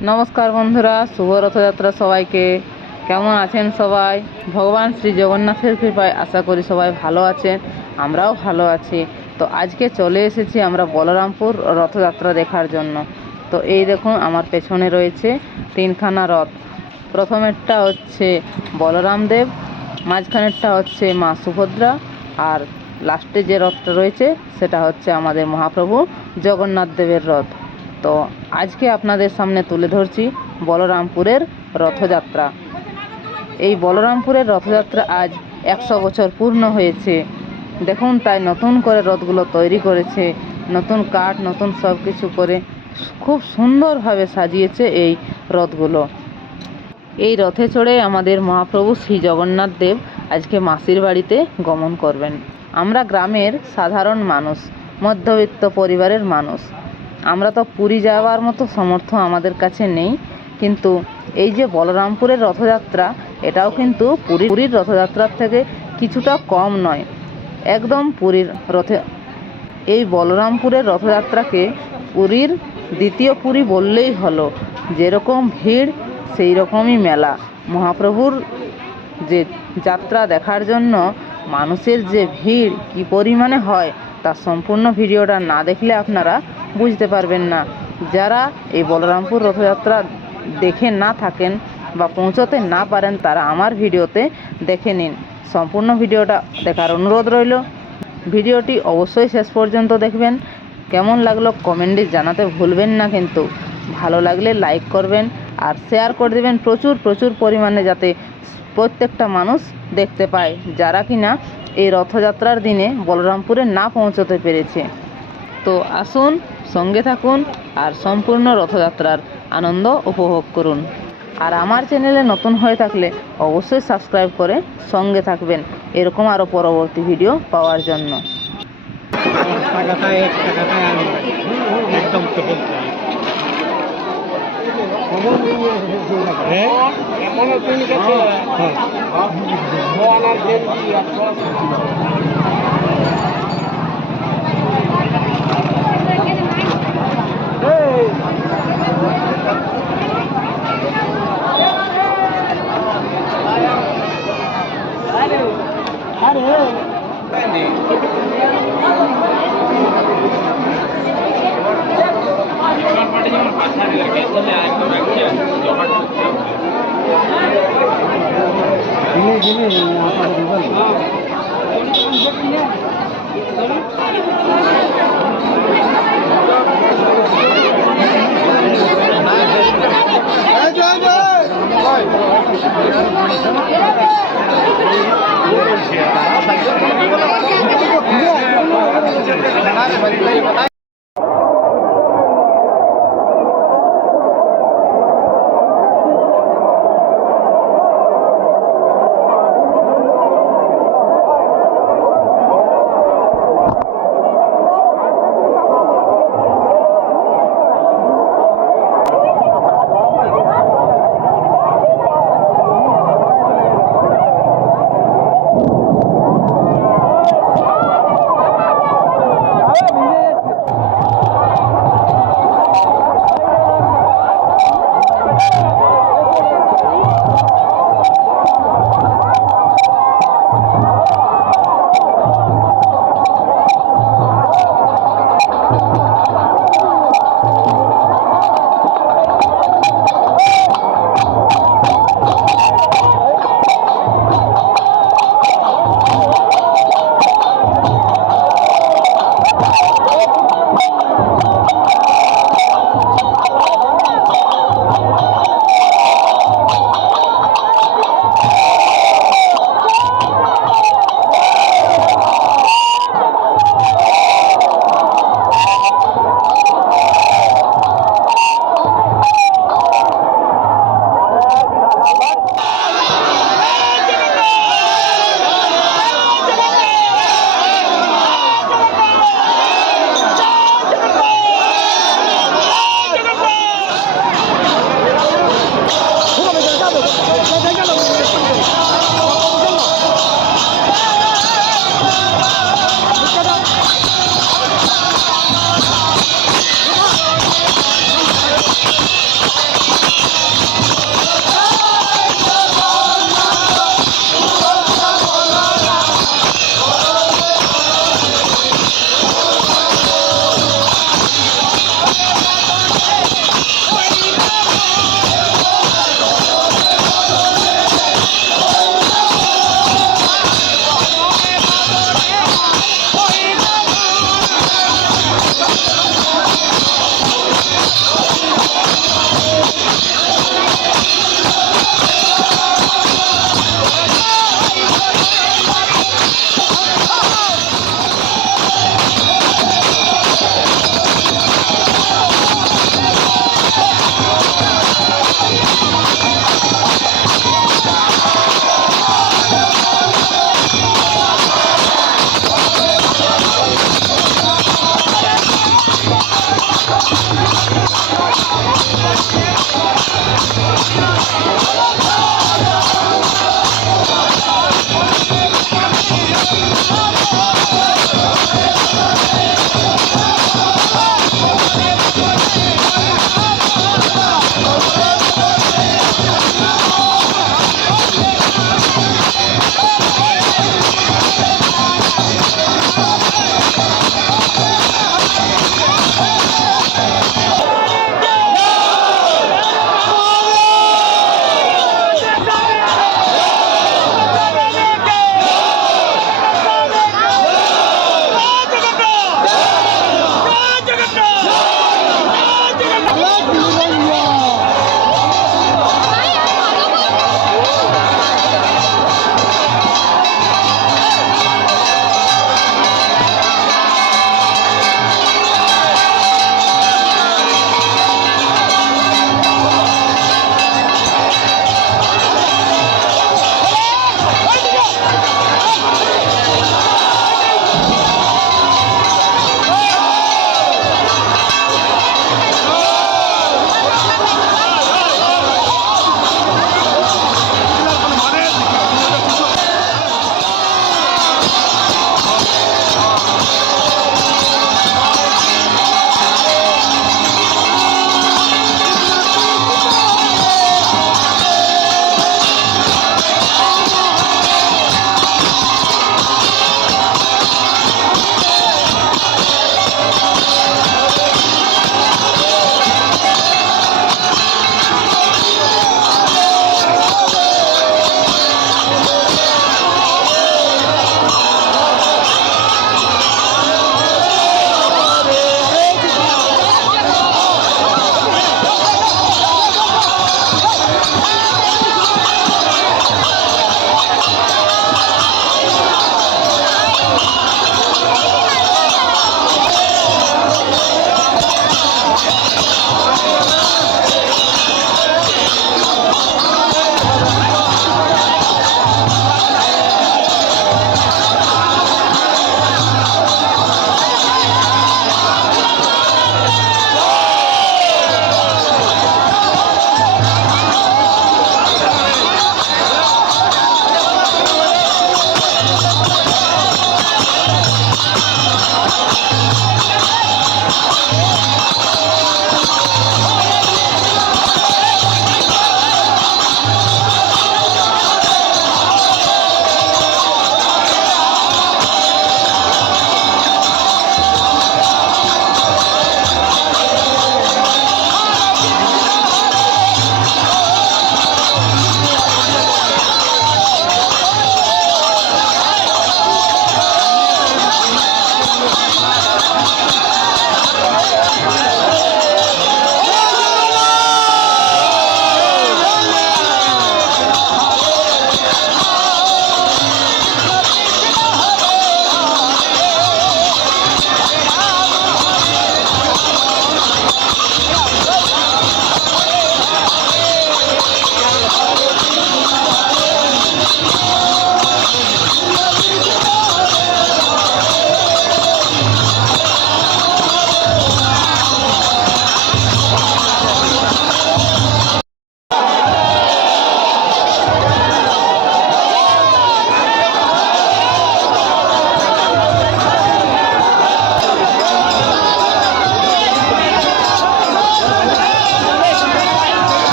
নমস্কার বন্ধুরা, শুভ রথযাত্রা সবাইকে। কেমন আছেন সবাই? ভগবান শ্রী জগন্নাথের কৃপায় আশা করি সবাই ভালো আছেন, আমরাও ভালো আছি। তো আজকে চলে এসেছি আমরা বলরামপুর রথযাত্রা দেখার জন্য। তো এই দেখুন, আমার পেছনে রয়েছে তিনখানা রথ। প্রথমেরটা হচ্ছে বলরাম দেব, মাঝখানেরটা হচ্ছে মা সুভদ্রা, আর লাস্টে যে রথটা রয়েছে সেটা হচ্ছে আমাদের মহাপ্রভু জগন্নাথ দেবের রথ। তো আজকে আপনাদের সামনে তুলে ধরছি বলরামপুরের রথযাত্রা। এই বলরামপুরের রথযাত্রা আজ 100 বছর পূর্ণ হয়েছে। দেখুন, তাই নতুন করে রথগুলো তৈরি করেছে, নতুন কাঠ, নতুন সব কিছু করে খুব সুন্দরভাবে সাজিয়েছে এই রথগুলো। এই রথে চড়ে আমাদের মহাপ্রভু শ্রী জগন্নাথ দেব আজকে মাসির বাড়িতে গমন করবেন। আমরা গ্রামের সাধারণ মানুষ, মধ্যবিত্ত পরিবারের মানুষ। আমরা তো পুরী যাওয়ার মতো সামর্থ্য আমাদের কাছে নেই, কিন্তু এই যে বলরামপুরের রথযাত্রা, এটাও কিন্তু পুরীর রথযাত্রার থেকে কিছুটা কম নয়, একদম পুরীর রথে। এই বলরামপুরের রথযাত্রাকে পুরীর দ্বিতীয় পুরী বললেই হলো। যেরকম ভিড় সেই রকমই মেলা। মহাপ্রভুর যে যাত্রা দেখার জন্য মানুষের যে ভিড় কী পরিমাণে হয়, তার সম্পূর্ণ ভিডিওটা না দেখলে আপনারা বুঝতে পারবেন না। যারা এই বলরামপুর রথযাত্রা দেখে না থাকেন বা পৌঁছতে না পারেন, তারা আমার ভিডিওতে দেখে নিন। সম্পূর্ণ ভিডিওটা দেখার অনুরোধ রইল। ভিডিওটি অবশ্যই শেষ পর্যন্ত দেখবেন। কেমন লাগলো কমেন্টে জানাতে ভুলবেন না কিন্তু। ভালো লাগলে লাইক করবেন আর শেয়ার করে দেবেন প্রচুর পরিমাণে, যাতে প্রত্যেকটা মানুষ দেখতে পায় যারা কিনা এই রথযাত্রার দিনে বলরামপুরে না পৌঁছতে পেরেছে। তো আসুন, সঙ্গে থাকুন আর সম্পূর্ণ রথযাত্রার আনন্দ উপভোগ করুন। আর আমার চ্যানেলে নতুন হয়ে থাকলে অবশ্যই সাবস্ক্রাইব করে সঙ্গে থাকবেন এরকম আরও পরবর্তী ভিডিও পাওয়ার জন্য।